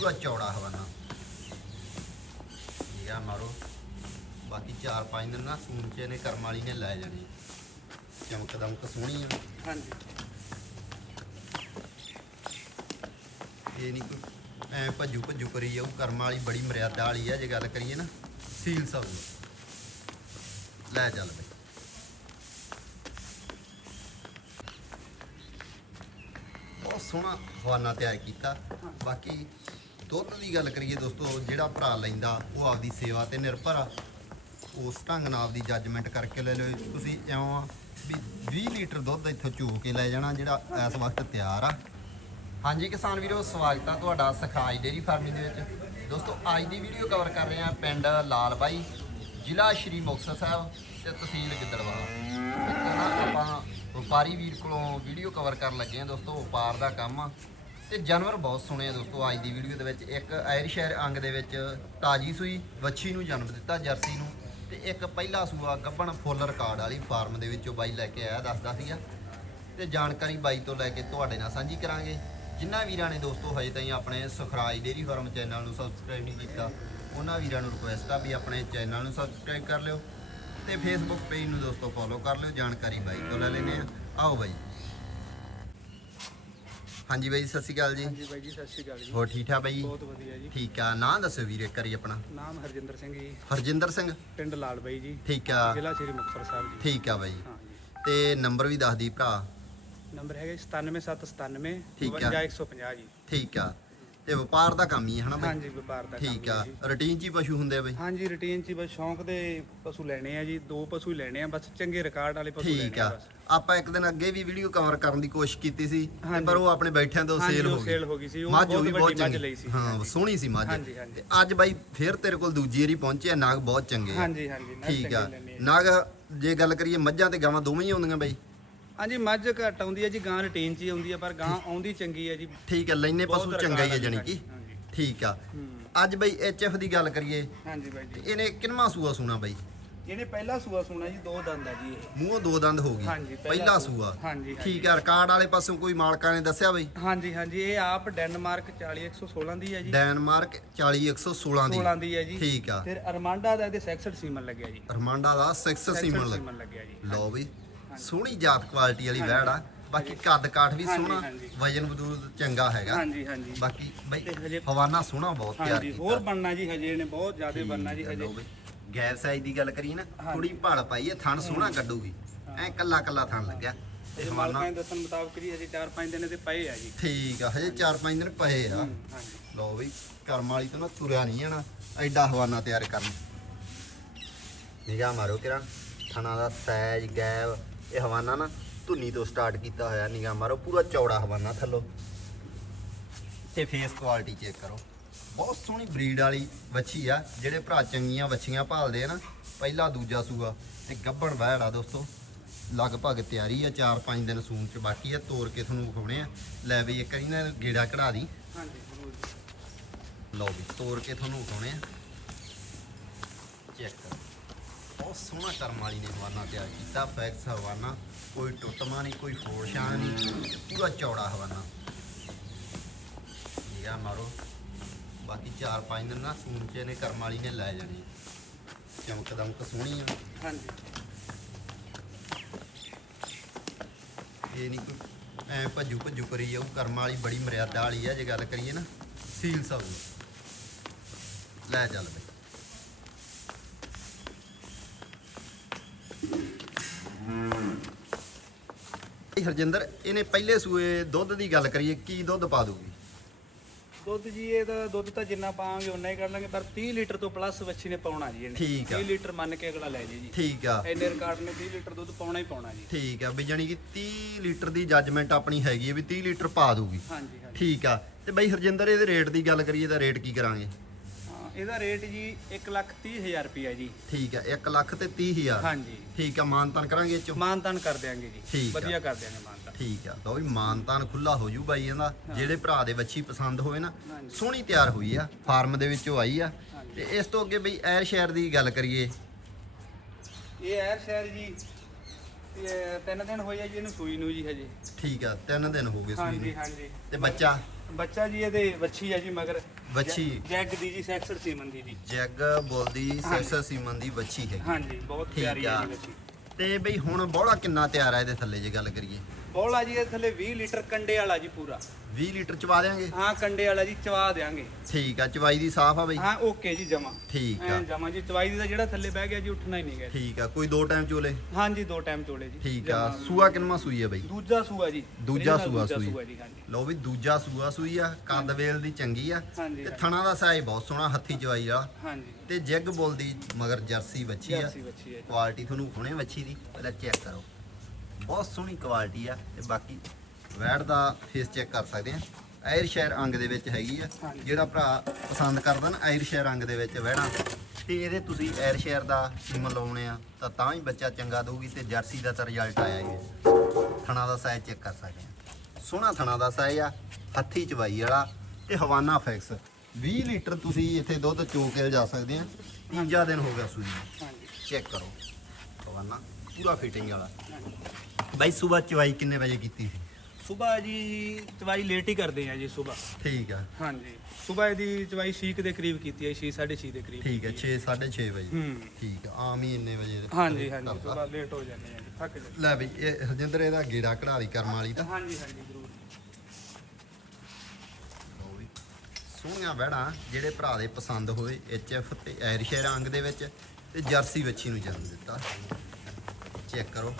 ਪੂਰਾ ਚੌੜਾ ਹਵਾਨਾ। ਆ ਮਾਰੋ। ਬਾਕੀ 4-5 ਦਿਨ ਨਾ ਸੂਨ ਚ ਇਹਨੇ ਕਰਮ ਵਾਲੀ ਨੇ ਲੈ ਜਾਣੀ। ਚਮਕ ਦਮਕ ਸੋਹਣੀ ਆ। ਹਾਂਜੀ। ਇਹ ਨਹੀਂ ਕੋਈ ਐ ਭੱਜੂ ਭੱਜੂ ਕਰੀ ਜਾਊ ਕਰਮ ਵਾਲੀ ਬੜੀ ਮਰਿਆਦਾ ਵਾਲੀ ਆ ਜੇ ਗੱਲ ਕਰੀਏ ਨਾ ਸੀਲ ਸਭ ਨੂੰ। ਲੈ ਚੱਲ ਬਈ। ਬਹੁਤ ਸੋਹਣਾ ਹਵਾਨਾ ਤਿਆਰ ਕੀਤਾ। ਬਾਕੀ ਦੁੱਧ ਦੀ ਗੱਲ ਕਰੀਏ ਦੋਸਤੋ, ਜਿਹੜਾ ਭਰਾ ਲੈਂਦਾ, ਉਹ ਆਪਦੀ ਸੇਵਾ ਤੇ ਨਿਰਭਰ ਆ। ਉਸ ਢੰਗ ਨਾਲ ਆਪਦੀ ਜੱਜਮੈਂਟ ਕਰਕੇ ਲੈ ਲਓ। ਤੁਸੀਂ ਇਉਂ ਆ ਵੀ 20 ਲੀਟਰ ਦੁੱਧ ਇੱਥੋਂ ਚੋ ਕੇ ਲੈ ਜਾਣਾ, ਜਿਹੜਾ ਇਸ ਵਕਤ ਤਿਆਰ ਆ। ਹਾਂਜੀ ਕਿਸਾਨ ਵੀਰੋ, ਸਵਾਗਤ ਆ ਤੁਹਾਡਾ ਸਖਾਜ ਡੇਰੀ ਫਾਰਮਿੰਗ ਦੇ ਵਿੱਚ। ਦੋਸਤੋ, ਅੱਜ ਦੀ ਵੀਡੀਓ ਕਵਰ ਕਰ ਰਹੇ ਹਾਂ ਪਿੰਡ ਲਾਲਬਾਈ, ਜ਼ਿਲ੍ਹਾ ਸ਼੍ਰੀ ਮੁਕਤਸਰ ਸਾਹਿਬ ਤੇ ਤਹਿਸੀਲ ਗਿੱਦੜਵਾਹਾ। ਆਪਾਂ ਵਪਾਰੀ ਵੀਰ ਕੋਲੋਂ ਵੀਡੀਓ ਕਵਰ ਕਰਨ ਲੱਗੇ ਹਾਂ ਦੋਸਤੋ, ਵਪਾਰ ਦਾ ਕੰਮ ਆ। ਤੇ ਜਾਨਵਰ ਬਹੁਤ ਸੋਹਣੇ ਆ ਦੋਸਤੋ, ਅੱਜ ਦੀ ਵੀਡੀਓ ਦੇ ਵਿੱਚ ਇੱਕ ਆਇਰਸ਼ਾਇਰ ਅੰਗ ਦੇ ਵਿੱਚ ਤਾਜੀ ਸੂਈ ਵੱਛੀ ਨੂੰ ਜਨਮ ਦਿੱਤਾ, ਜਰਸੀ ਨੂੰ। ਤੇ ਇੱਕ ਪਹਿਲਾ ਸੂਆ ਗੱਬਣ ਫੁੱਲ ਰਿਕਾਰਡ ਵਾਲੀ ਫਾਰਮ ਦੇ ਵਿੱਚੋਂ ਬਾਈ ਲੈ ਕੇ ਆਇਆ, ਦੱਸਦਾ ਸੀਗਾ। ਤੇ ਜਾਣਕਾਰੀ ਬਾਈ ਤੋਂ ਲੈ ਕੇ ਤੁਹਾਡੇ ਨਾਲ ਸਾਂਝੀ ਕਰਾਂਗੇ। ਜਿਨ੍ਹਾਂ ਵੀਰਾਂ ਨੇ ਦੋਸਤੋ ਹਜੇ ਤਾਈਂ ਆਪਣੇ ਸੁਖਰਾਜ ਡੇਰੀ ਫਾਰਮ ਚੈਨਲ ਨੂੰ ਸਬਸਕ੍ਰਾਈਬ ਨਹੀਂ ਕੀਤਾ, ਉਹਨਾਂ ਵੀਰਾਂ ਨੂੰ ਰਿਕੁਐਸਟ ਆ ਵੀ ਆਪਣੇ ਚੈਨਲ ਨੂੰ ਸਬਸਕ੍ਰਾਈਬ ਕਰ ਲਿਓ। ਤੇ ਫੇਸਬੁੱਕ ਪੇਜ ਨੂੰ ਦੋਸਤੋ ਫੋਲੋ ਕਰ ਲਿਓ, ਜਾਣਕਾਰੀ ਬਾਈ ਤੋਂ ਲੈ ਲੈਨੇ ਆ ਆਓ ਬਾਈ। ਹਾਂਜੀ ਬਾਈ ਸਤਿ ਸ਼੍ਰੀ ਅਕਾਲ ਜੀ। ਹਾਂਜੀ ਬਾਈ ਜੀ ਸਤਿ ਸ਼੍ਰੀ ਅਕਾਲ ਜੀ। ਹੋਰ ਠੀਕ ਠਾਕ ਬਾਈ ਬਹੁਤ ਵਧੀਆ ਜੀ। ਠੀਕ ਆ। ਨਾਂ ਦੱਸੋ ਵੀਰੇ ਕਰੀ ਆਪਣਾ। ਨਾਮ ਹਰਜਿੰਦਰ ਸਿੰਘ ਜੀ। ਹਰਜਿੰਦਰ ਸਿੰਘ? ਪਿੰਡ ਲਾਲ ਬਾਈ ਜੀ। ਠੀਕ ਆ। ਜ਼ਿਲ੍ਹਾ ਸ਼੍ਰੀ ਮੁਕਤਸਰ ਸਾਹਿਬ ਜੀ। ਠੀਕ ਆ ਬਾਈ ਹਾਂ ਜੀ। ਤੇ ਨੰਬਰ ਵੀ ਦੱਸ ਦੀ ਭਰਾ। ਨੰਬਰ ਹੈਗਾ ਜੀ 97797 ਠੀਕ ਆ। 52150 ਜੀ। ਠੀਕ ਆ। ਤੇ ਵਪਾਰ ਦਾ ਕੰਮ ਹੀ ਹੈ ਹਨਾ ਬਾਈ? ਹਾਂਜੀ ਵਪਾਰ ਦਾ ਕੰਮ ਠੀਕ ਆ। ਜੀ। ਰੂਟੀਨ ਚ ਹੀ ਪਸ਼ੂ ਹੁੰਦੇ ਆ ਬਾਈ? ਹਾਂਜੀ ਰੂਟੀਨ ਚ ਹੀ ਬਸ ਸ਼ੌਂਕ ਦੇ ਪਸ਼ੂ ਲੈਣੇ ਆ ਜੀ ਦੋ ਪਸ਼ੂ ਹੀ ਲੈਣੇ ਆ ਬਸ ਚੰਗੇ ਰਿਕਾਰਡ ਵਾਲੇ ਪਸ਼ੂ ਠੀਕ ਲੈਣੇ ਆ ਆ। ਬਸ। ਆਪਾਂ ਇੱਕ ਦਿਨ ਅੱਗੇ ਵੀ ਵੀਡੀਓ ਕਵਰ ਕਰਨ ਦੀ ਕੋਸ਼ਿਸ਼ ਕੀਤੀ ਸੀ ਤੇ ਹਾਂਜੀ। ਪਰ ਉਹ ਆਪਣੇ ਬੈਠਿਆਂ ਤੋਂ ਹਾਂਜੀ, ਸੇਲ ਉਹ ਹੋ ਗਈ। sale ਹੋ ਗਈ ਸੀ, ਉਹ ਮੱਝ ਬਹੁਤ ਉਹ ਵੀ ਬਹੁਤ ਵੱਡੀ ਮੱਝ ਚੰਗੀ। ਲਈ ਸੀ, ਹਾਂ ਹਾਂਜੀ। ਸੋਹਣੀ ਸੀ ਮੱਝ। ਹਾਂਜੀ, ਹਾਂਜੀ। ਤੇ ਅੱਜ ਬਾਈ ਫੇਰ ਤੇਰੇ ਕੋਲ ਦੂਜੀ ਵਾਰੀ ਪਹੁੰਚੇ ਆ ਨਾਗ ਬਹੁਤ ਚੰਗੇ ਆ। ਹਾਂਜੀ ਹਾਂਜੀ। ਠੀਕ ਆ। ਚੰਗੇ ਲੈਣੇ ਆ। ਨਾਗ ਜੇ ਗੱਲ ਕਰੀਏ ਮੱਝਾਂ ਤੇ ਗਾਵਾਂ ਦੋਵੇਂ ਹੀ ਆਉਂਦੀਆਂ ਬਾਈ? ਹਾਂਜੀ ਮੱਝ ਘੱਟ ਆਉਂਦੀ ਹੈ ਜੀ ਗਾਂ ਰੂਟੀਨ ਚ ਹੀ ਆਉਂਦੀ ਹੈ ਪਰ ਗਾਂ ਆਉਂਦੀ ਚੰਗੀ ਹੈ ਜੀ। ਠੀਕ ਆ ਲੈਨੇ ਪਸ਼ੂ ਬਹੁਤ ਚੰਗਾ ਹੀ ਜਾਣੀ ਹਾਂਜੀ, ਕਿ। ਹਾਂਜੀ। ਠੀਕ ਆ। ਹੂੰ। ਅੱਜ ਬਾਈ ਐਚਐਫ ਦੀ ਗੱਲ ਕਰੀਏ। ਹਾਂਜੀ ਬਾਈ ਤੇ ਜੀ। ਇਹਨੇ ਕਿੰਨਵਾਂ ਸੂਆ ਸੂਣਾ ਬਾਈ? ਇਹਨੇ ਪਹਿਲਾ ਸੂਆ ਸੁਣਾ ਜੀ ਦੋ ਦੰਦ ਆ ਜੀ ਇਹ। ਮੂੰਹੋਂ ਦੋ ਦੰਦ ਹੋ ਗਈ ਹਾਂਜੀ, ਪਹਿਲਾ ਪਹਿਲਾ ਸੂਆ। ਹਾਂਜੀ, ਹਾਂਜੀ। ਠੀਕ ਆ ਰਿਕਾਰਡ ਵਾਲੇ ਪਾਸੋਂ ਕੋਈ ਮਾਲਕਾਂ ਨੇ ਦੱਸਿਆ ਬਾਈ? ਹਾਂਜੀ ਹਾਂਜੀ ਇਹ ਆਪ ਡੈਨਮਾਰਕ 40116 ਦੀ ਹੈ ਜੀ। ਡੈਨਮਾਰਕ 40116 ਦੀ। 16 ਦੀ ਹੈ ਜੀ। ਠੀਕ ਆ। ਫਿਰ ਅਰਮਾਂਡਾ ਦਾ ਇਹਦੇ 66 ਸੀਮਨ ਲੱਗਿਆ ਜੀ। ਰਮਾਂਡਾ ਦਾ 6 ਸੀਮਨ 66 ਲੱਗ ਸੀਮਨ ਲੱਗਿਆ ਜੀ। ਲਓ ਵੀ ਸੋਹਣੀ ਜਾਤ ਕੁਆਲਿਟੀ ਵਾਲੀ ਵੈੜ ਆ। ਬਾਕੀ ਕੱਦ ਕਾਠ ਵੀ ਸੋਹਣਾ। ਵਜਨ ਵਜੂਦ ਚੰਗਾ ਹੈਗਾ। ਹਾਂਜੀ ਹਾਂਜੀ। ਬਾਕੀ ਬਈ ਹਵਾਨਾ ਸੋਹਣਾ ਬਹੁਤ ਹਾਂਜੀ ਕੀਤਾ। ਹੋਰ ਬਣਨਾ ਜੀ ਹਜੇ ਇਹਨੇ ਬਹੁਤ ਜ਼ਿਆਦਾ ਬਣਨਾ ਜੀ ਹਜੇ। ਗੈਰ ਸਾਈਜ਼ ਦੀ ਗੱਲ ਕਰੀਏ ਨਾ। ਥੋੜੀ ਭਲ ਪਾਈ ਹੈ ਥਣ ਸੋਹਣਾ ਕੱਢੂਗੀ। ਐ ਕੱਲਾ ਕੱਲਾ ਥਣ ਲੱਗਿਆ। ਇਹ ਮਾਲਕਾਂ ਦੇ ਦੱਸਣ ਮੁਤਾਬਕ ਜੀ ਹਜੇ 4-5 ਦਿਨ ਦੇ ਪਏ ਆ ਜੀ। ਠੀਕ ਆ ਹਜੇ 4-5 ਦਿਨ ਪਏ ਆ। ਲਓ ਬਈ ਕਰਮ ਵਾਲੀ ਤੋਂ ਨਾ ਤੁਰਿਆ ਨਹੀਂ ਜਾਣਾ ਐਡਾ ਹਵਾਨਾ ਤਿਆਰ ਕਰਨ। ਨਿਗਾਹ ਮਾਰੋ ਕਿਰਾ ਥਣਾ ਦਾ ਸਾਈਜ਼ ਗੈਬ ਇਹ ਹਵਾਨਾ ਨਾ ਧੁੰਨੀ ਤੋਂ ਸਟਾਰਟ ਕੀਤਾ ਹੋਇਆ ਨਿਗਾਹ ਮਾਰੋ ਪੂਰਾ ਚੌੜਾ ਹਵਾਨਾ ਥੱਲੋਂ। ਤੇ ਫੇਸ ਕੁਆਲਿਟੀ ਚੈੱਕ ਕਰੋ। ਬਹੁਤ ਸੋਹਣੀ ਬਰੀਡ ਵਾਲੀ ਵੱਛੀ ਆ ਜਿਹੜੇ ਭਰਾ ਚੰਗੀਆਂ ਵੱਛੀਆਂ ਭਾਲਦੇ ਆ ਨਾ ਪਹਿਲਾ ਦੂਜਾ ਸੂਆ। ਤੇ ਗੱਬਣ ਵਹਿੜ ਆ ਦੋਸਤੋ ਲਗਭਗ ਤਿਆਰੀ ਆ 4-5 ਦਿਨ ਸੂਣ ਚ ਬਾਕੀ ਆ ਤੋੜ ਕੇ ਤੁਹਾਨੂੰ ਵਿਖਾਉਣੇ ਆ। ਲੈ ਬਈ ਇੱਕ ਇਹਨੂੰ ਗੇੜਾ ਕਢਾ ਦੀ। ਹਾਂਜੀ ਜ਼ਰੂਰ ਲਓ ਵੀ ਤੋੜ ਕੇ ਤੁਹਾਨੂੰ ਵਿਖਾਉਣੇ ਆ। ਚੈੱਕ ਕਰੋ। ਬਹੁਤ ਸੋਹਣਾ ਕਰਮ ਵਾਲੀ ਨੇ ਹਵਾਨਾ ਤਿਆਰ ਕੀਤਾ ਫੈਕਸ ਹਵਾਨਾ ਕੋਈ ਟੁੱਟਮਾ ਨਹੀਂ ਕੋਈ ਫੋੜਸ਼ਾਂ ਨਹੀਂ ਪੂਰਾ ਚੌੜਾ ਹਵਾਨਾ। ਨਿਗਾਹ ਮਾਰੋ ਬਾਕੀ 4-5 ਦਿਨ ਨਾ ਸੂਣ ਚ ਇਹਨੇ ਕਰਮ ਵਾਲੀ ਨੇ ਲੈ ਜਾਣੀ। ਚਮਕ ਦਮਕ ਸੋਹਣੀ ਆ। ਹਾਂਜੀ। ਇਹ ਨਹੀਂ ਕੋਈ ਐ ਭੱਜੂ ਭੱਜੂ ਕਰੀ ਜਾਊ ਕਰਮ ਵਾਲੀ ਬੜੀ ਮਰਿਆਦਾ ਵਾਲੀ ਆ ਜੇ ਗੱਲ ਕਰੀਏ ਨਾ ਸੀਲ ਸਭ ਨੂੰ ਲੈ ਚੱਲ ਬਈ। ਹਰਜਿੰਦਰ ਇਹਨੇ ਪਹਿਲੇ ਸੂਏ ਦੁੱਧ ਦੀ ਗੱਲ ਕਰੀਏ ਕੀ ਦੁੱਧ ਪਾ ਦੂਗੀ ਦੁੱਧ ਜੀ ਇਹ ਤਾਂ ਦੁੱਧ ਤਾਂ ਜਿੰਨਾ ਪਾਵਾਂਗੇ ਉਨਾ ਹੀ ਕਰ ਲਾਂਗੇ ਪਰ 30 ਲੀਟਰ ਤੋਂ ਪਲੱਸ ਵੱਛੀ ਨੇ ਪਾਉਣਾ ਜੀ ਇਹਨੇ। ਠੀਕ ਆ। 30 ਲੀਟਰ ਮੰਨ ਕੇ ਅਗਲਾ ਲੈ ਜੇ ਜੀ। ਠੀਕ ਆ। ਐਨੇ ਰਿਕਾਰਡ ਨੇ 30 ਲੀਟਰ ਦੁੱਧ ਪਾਉਣਾ ਹੀ ਪਾਉਣਾ ਜੀ। ਠੀਕ ਆ ਵੀ ਜਾਣੀ ਕਿ 30 ਲੀਟਰ ਦੀ ਜੱਜਮੈਂਟ ਆਪਣੀ ਹੈਗੀ ਹੈ ਵੀ 30 ਲੀਟਰ ਪਾ ਦੂਗੀ ਹਾਂਜੀ ਹਾਂਜੀ। ਠੀਕ ਆ ਤੇ ਬਈ ਹਰਜਿੰਦਰ ਇਹਦੇ ਰੇਟ ਦੀ ਗੱਲ ਕਰੀਏ ਤਾਂ ਰੇਟ ਕੀ ਕਰਾਂਗੇ? ਇਹਦਾ ਰੇਟ ਜੀ 1 ਲੱਖ 30 ਹਜ਼ਾਰ ਰੁਪਿਆ ਜੀ। ਠੀਕ ਆ 1 ਲੱਖ ਤੇ 30 ਹਜ਼ਾਰ। ਹਾਂਜੀ। ਠੀਕ ਆ ਮਾਨਤਾਨ ਕਰਾਂਗੇ ਇਹ ਚੋਂ? ਮਾਨਤਾਨ ਕਰ ਦਿਆਂਗੇ ਜੀ। ਠੀਕ ਆ। ਵਧੀਆ ਕਰ ਦਿਆਂਗੇ ਮਾਨਤਾਨ। ਠੀਕ ਆ ਲਓ ਵੀ ਮਾਨਤਾਨ ਖੁੱਲਾ ਹੋ ਜੂ ਬਾਈ ਇਹਦਾ ਜਿਹੜੇ ਭਰਾ ਦੇ ਬੱਚੀ ਪਸੰਦ ਹੋਵੇ ਨਾ ਹਾਂਜੀ। ਸੋਹਣੀ ਤਿਆਰ ਹੋਈ ਆ ਫਾਰਮ ਦੇ ਵਿੱਚੋਂ ਆਈ ਆ। ਹਾਂਜੀ। ਤੇ ਇਸ ਤੋਂ ਅੱਗੇ ਬਈ ਐਰ ਸ਼ਹਿਰ ਦੀ ਗੱਲ ਕਰੀਏ। ਇਹ ਐਰ ਸ਼ਹਿਰ ਜੀ ਇਹ ਤਿੰਨ ਦਿਨ ਹੋਏ ਆ ਜੀ ਇਹਨੂੰ ਸੂਈ ਨੂੰ ਜੀ ਹਜੇ। ਠੀਕ ਆ ਤਿੰਨ ਦਿਨ ਹੋ ਗਏ ਸੂਈ ਹਾਂਜੀ ਨੂੰ ਹਾਂਜੀ। ਤੇ ਬੱਚਾ? ਬੱਚਾ ਜੀ ਇਹਦੇ ਵੱਛੀ ਹੈ ਜੀ ਮਗਰ। ਵੱਛੀ। ਜੈਗ ਦੀ ਜੀ ਸੈਕਸਰ ਸੀਮਨ ਦੀ ਜੀ। ਜੈਗ ਬੋਲਦੀ ਸੈਕਸਰ ਸੀਮਨ ਦੀ ਬੱਚੀ ਹੈਗੀ। ਹਾਂਜੀ ਬਹੁਤ ਠੀਕ ਪਿਆਰੀ ਹੈ ਆ। ਜੀ ਵੱਛੀ। ਤੇ ਬਈ ਹੁਣ ਬੋਲਾ ਕਿੰਨਾ ਤਿਆਰ ਆ ਇਹਦੇ ਥੱਲੇ ਜੇ ਗੱਲ ਕਰੀਏ। ਬੋਲਾ ਜੀ ਇਹ ਥੱਲੇ 20 ਲੀਟਰ ਕੰਡੇ ਵਾਲਾ ਜੀ ਪੂਰਾ। 20 ਲੀਟਰ ਚਵਾ ਦੇਾਂਗੇ ਹਾਂ ਕੰਡੇ ਵਾਲਾ ਜੀ ਚਵਾ ਦੇਾਂਗੇ ਠੀਕ ਆ ਚਵਾਈ ਦੀ ਸਾਫ਼ ਆ ਬਈ? ਹਾਂ ਓਕੇ ਜੀ ਜਮਾ। ਠੀਕ ਆ। ਜਮਾ ਜੀ ਚਵਾਈ ਦਾ ਜਿਹੜਾ ਥੱਲੇ ਬਹਿ ਗਿਆ ਜੀ ਉੱਠਣਾ ਹੀ ਨਹੀਂ ਗਿਆ ਠੀਕ ਆ ਕੋਈ ਦੋ ਟਾਈਮ ਚੋਲੇ? ਹਾਂਜੀ ਦੋ ਟਾਈਮ ਚੋਲੇ ਜੀ। ਠੀਕ ਆ। ਸੂਆ ਕਿੰਨਾ ਸੂਈ ਆ ਬਈ? ਦੂਜਾ ਸੂਆ ਜੀ। ਦੂਜਾ ਸੂਆ ਸੂਈ। ਜੀ ਲਓ ਵੀ ਦੂਜਾ ਸੂਆ ਸੂਈ ਆ ਕੰਦ ਵੇਲ ਦੀ ਚੰਗੀ ਆ। ਤੇ ਥਣਾ ਦਾ ਸਾਈਜ਼ ਬਹੁਤ ਸੋਹਣਾ ਹੱਥੀ ਚਵਾਈ ਵਾਲਾ। ਹਾਂਜੀ। ਤੇ ਜੈਗ ਬੋਲਦੀ ਮਗਰ ਜਰਸੀ ਬੱਚੀ ਆ। ਹੈ ਜੀ। ਕੁਆਲਿਟੀ ਤੁਹਾਨੂੰ ਹੁਣੇ ਵੱਛੀ ਦੀ ਪਹਿਲਾਂ ਚੈੱਕ ਕਰੋ। ਬਹੁਤ ਸੋਹਣੀ ਕੁਆਲਿਟੀ ਆ ਤੇ ਬਾਕੀ ਵੈੜ ਦਾ ਫੇਸ ਚੈੱਕ ਕਰ ਸਕਦੇ ਆ। ਆਇਰ ਸ਼ੇਰ ਅੰਗ ਦੇ ਵਿੱਚ ਹੈਗੀ ਆ। ਜਿਹੜਾ ਭਰਾ ਪਸੰਦ ਕਰਦਾ ਨਾ ਆਇਰ ਸ਼ੇਰ ਅੰਗ ਦੇ ਵਿੱਚ ਵੈੜਾਂ ਤੇ ਇਹਦੇ ਤੁਸੀਂ ਆਇਰ ਸ਼ੇਰ ਦਾ ਸੀਮਨ ਲਾਉਣੇ ਆ ਤਾਂ ਤਾਂ ਹੀ ਬੱਚਾ ਚੰਗਾ ਦਊਗੀ ਤੇ ਜਰਸੀ ਦਾ ਤਾਂ ਰਿਜ਼ਲਟ ਆਇਆ ਹੀ ਥਣਾ ਦਾ ਸਾਈਜ਼ ਚੈੱਕ ਕਰ ਸਕਦੇ ਆ। ਸੋਹਣਾ ਥਣਾ ਦਾ ਸਾਈਜ਼ ਆ ਹੱਥੀ ਚਵਾਈ ਵਾਲਾ ਤੇ ਹਵਾਨਾ ਫੈਕਸ 20 ਲੀਟਰ ਤੁਸੀਂ ਇੱਥੇ ਦੁੱਧ ਚੋ ਕੇ ਲਿਜਾ ਸਕਦੇ ਆ। ਤੀਜਾ ਦਿਨ ਹੋ ਗਿਆ ਸੂਈ ਚੈੱਕ ਕਰੋ। ਹਵਾਨਾ ਪੂਰਾ ਫਿਟਿੰਗ ਵਾਲਾ। ਬਾਈ ਸਵੇਰ ਚਵਾਈ ਕਿੰਨੇ ਵਜੇ ਕੀਤੀ ਸੀ? ਸਵੇਰ ਜੀ ਚਵਾਈ ਲੇਟ ਹੀ ਕਰਦੇ ਆ ਜੀ ਸਵੇਰ। ਠੀਕ ਆ। ਹਾਂਜੀ। ਸਵੇਰ ਦੀ ਚਵਾਈ 6 ਦੇ ਕਰੀਬ ਕੀਤੀ ਹੈ 6 6:30 ਦੇ ਕਰੀਬ ਠੀਕ ਹੈ 6 6:30 ਵਜੇ। ਹੂੰ। ਠੀਕ ਆ ਆਮ ਹੀ ਇੰਨੇ ਵਜੇ ਹਾਂਜੀ ਹਾਂਜੀ ਕਰਦਾ। ਸਵੇਰ ਲੇਟ ਹੋ ਜਾਂਦੇ ਆ ਜੀ ਥੱਕ ਜਾਂਦੇ ਲੈ ਬਈ ਇਹ ਹਰਜਿੰਦਰ ਇਹਦਾ ਗੇੜਾ ਕਢਾਰੀ ਕਰਮ ਵਾਲੀ ਦਾ ਹਾਂਜੀ ਹਾਂਜੀ ਜ਼ਰੂਰ। ਲਓ ਵੀ। ਸੋਹਣੀਆਂ ਵਹਿੜਾਂ ਜਿਹੜੇ ਭਰਾ ਦੇ ਪਸੰਦ ਹੋਵੇ ਐਫ ਤੇ ਐਰਸ਼ੇਰ ਰੰਗ ਦੇ ਵਿੱਚ ਤੇ ਜਰਸੀ ਵੱਛੀ ਨੂੰ ਜਨਮ ਦਿੱਤਾ। ਚੈੱਕ ਕਰੋ।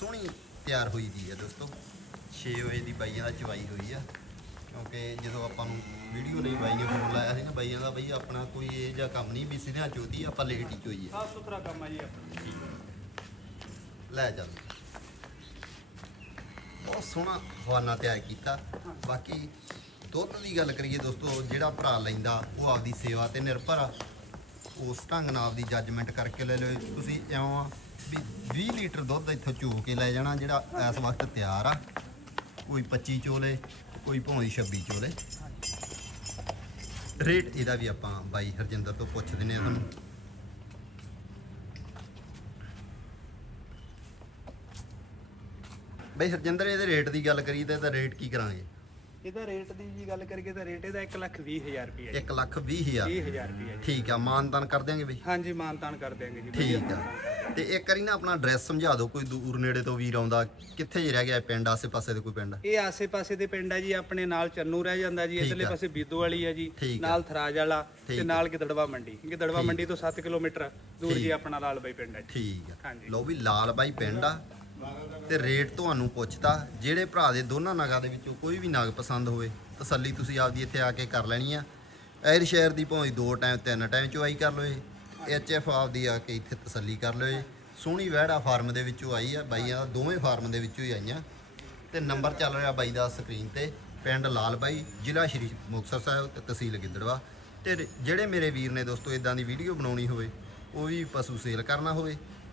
ਸੋਹਣੀ ਤਿਆਰ ਹੋਈ ਦੀ ਹੈ ਦੋਸਤੋ। 6 ਵਜੇ ਦੀ ਬਾਈਆਂ ਦਾ ਚਵਾਈ ਹੋਈ ਆ। ਕਿਉਂਕਿ ਜਦੋਂ ਆਪਾਂ ਨੂੰ ਵੀਡੀਓ ਲਈ ਬਾਈ ਨੇ ਫੋਨ ਲਾਇਆ ਸੀ ਨਾ ਬਾਈਆਂ ਦਾ ਬਈ ਆਪਣਾ ਕੋਈ ਇਹ ਜਿਹਾ ਕੰਮ ਨਹੀਂ ਵੀ ਸਿੱਧਿਆਂ ਚੋਦੀ ਆਪਾਂ ਲੇਟ ਹੀ ਚੋਈਏ। ਸਾਫ਼ ਸੁਥਰਾ ਕੰਮ ਆ ਜੀ ਆਪਣਾ। ਲੈ ਚੱਲ। ਬਹੁਤ ਸੋਹਣਾ ਹਵਾਨਾ ਤਿਆਰ ਕੀਤਾ। ਬਾਕੀ ਦੁੱਧ ਦੀ ਗੱਲ ਕਰੀਏ ਦੋਸਤੋ ਜਿਹੜਾ ਭਰਾ ਲੈਂਦਾ ਉਹ ਆਪਦੀ ਸੇਵਾ ਤੇ ਨਿਰਭਰ ਆ। ਉਸ ਢੰਗ ਨਾਲ ਆਪਦੀ ਜੱਜਮੈਂਟ ਕਰਕੇ ਲੈ ਲਓ। ਤੁਸੀਂ ਇਉਂ ਆ 20 ਲੀਟਰ ਦੁੱਧ ਇੱਥੋਂ ਚੋ ਕੇ ਲੈ ਜਾਣਾ, ਜਿਹੜਾ ਇਸ ਵਕਤ ਤਿਆਰ ਆ। ਕੋਈ 25 ਚੋਲੇ, ਕੋਈ ਭਾਵੇਂ 26 ਚੋਲੇ। ਰੇਟ ਇਹਦਾ ਵੀ ਆਪਾਂ ਬਾਈ ਹਰਜਿੰਦਰ ਤੋਂ ਪੁੱਛ ਦਿੰਨੇ ਆ ਤੁਹਾਨੂੰ। ਬਈ ਹਰਜਿੰਦਰ, ਇਹਦੇ ਰੇਟ ਦੀ ਗੱਲ ਕਰੀ ਤਾਂ ਇਹਦਾ ਰੇਟ ਕੀ ਕਰਾਂਗੇ? ਇਹਦਾ ਰੇਟ ਦੀ ਜੀ ਗੱਲ ਕਰੀਏ ਤਾਂ ਰੇਟ ਇਹਦਾ 1 ਲੱਖ 20 ਹਜ਼ਾਰ ਰੁਪਏ 1 ਲੱਖ 20 ਹਜ਼ਾਰ 20000 ਰੁਪਏ ਜੀ ਠੀਕ ਆ ਮਾਨਦਾਨ ਕਰ ਦਿਆਂਗੇ ਬਈ ਹਾਂਜੀ ਮਾਨਤਾਨ ਕਰ ਦਿਆਂਗੇ ਜੀ ਠੀਕ ਆ ਤੇ ਇੱਕ ਵਾਰੀ ਨਾ ਆਪਣਾ ਐਡਰੈਸ ਸਮਝਾ ਦਿਓ ਕੋਈ ਦੂਰ ਨੇੜੇ ਤੋਂ ਵੀਰ ਆਉਂਦਾ ਕਿੱਥੇ ਜੇ ਰਹਿ ਗਿਆ ਇਹ ਪਿੰਡ ਆਸੇ ਪਾਸੇ ਦੇ ਕੋਈ ਪਿੰਡ ਇਹ ਆਸੇ-ਪਾਸੇ ਦੇ ਪਿੰਡ ਹੈ ਜੀ ਆਪਣੇ ਨਾਲ ਚੰਨੂ ਰਹਿ ਜਾਂਦਾ ਜੀ ਇਧਰਲੇ ਆ। ਪਾਸੇ ਬੀਦੋ ਵਾਲੀ ਹੈ ਜੀ ਠੀਕ ਆ। ਨਾਲ ਥਰਾਜ ਵਾਲਾ ਠੀਕ ਤੇ ਆ। ਨਾਲ ਗਿੱਦੜਵਾ ਮੰਡੀ ਗਿੱਦੜਵਾ ਮੰਡੀ ਤੋਂ 7 ਕਿਲੋਮੀਟਰ ਦੂਰ। ਜੀ ਆਪਣਾ ਲਾਲ ਬਾਈ ਪਿੰਡ ਹੈ ਜੀ। ਠੀਕ ਆ ਹਾਂਜੀ। ਲਓ ਵੀ ਲਾਲ ਬਾਈ ਪਿੰਡ ਆ ਤੇ ਰੇਟ ਤੁਹਾਨੂੰ ਪੁੱਛਤਾ, ਜਿਹੜੇ ਭਰਾ ਦੇ ਦੋਨਾਂ ਨਗਾਂ ਦੇ ਵਿੱਚੋਂ ਕੋਈ ਵੀ ਨਗ ਪਸੰਦ ਹੋਵੇ, ਤਸੱਲੀ ਤੁਸੀਂ ਆਪਦੀ ਇੱਥੇ ਆ ਕੇ ਕਰ ਲੈਣੀ ਆ। ਐਰ ਸ਼ਹਿਰ ਦੀ ਭਾਵੇਂ ਦੋ ਟਾਈਮ, ਤਿੰਨ ਟਾਈਮ ਚੁਆਈ ਕਰ ਲਓ ਐਚ ਐਫ ਆਪਦੀ ਆ ਕੇ ਇੱਥੇ ਤਸੱਲੀ ਕਰ ਲਓ ਸੋਹਣੀ ਵਹਿੜਾ ਫਾਰਮ ਦੇ ਵਿੱਚੋਂ ਆਈ ਆ, ਬਾਈਆਂ ਦਾ ਦੋਵੇਂ ਫਾਰਮ ਦੇ ਵਿੱਚੋਂ ਹੀ ਆਈਆਂ। ਤੇ ਨੰਬਰ ਚੱਲ ਰਿਹਾ ਬਾਈ ਦਾ ਸਕਰੀਨ ਤੇ, ਪਿੰਡ ਲਾਲ ਬਾਈ, ਜ਼ਿਲ੍ਹਾ ਸ਼੍ਰੀ ਮੁਕਤਸਰ ਸਾਹਿਬ ਤੇ ਤਹਿਸੀਲ ਗਿੱਦੜਵਾ। ਤੇ ਜਿਹੜੇ ਮੇਰੇ ਵੀਰ ਨੇ ਦੋਸਤੋ ਇਦਾਂ ਦੀ ਵੀਡੀਓ ਬਣਾਉਣੀ ਹੋਵੇ, ਉਹ ਵੀ ਪਸ਼ੂ ਸੇਲ ਕਰਨਾ ਹੋਵੇ।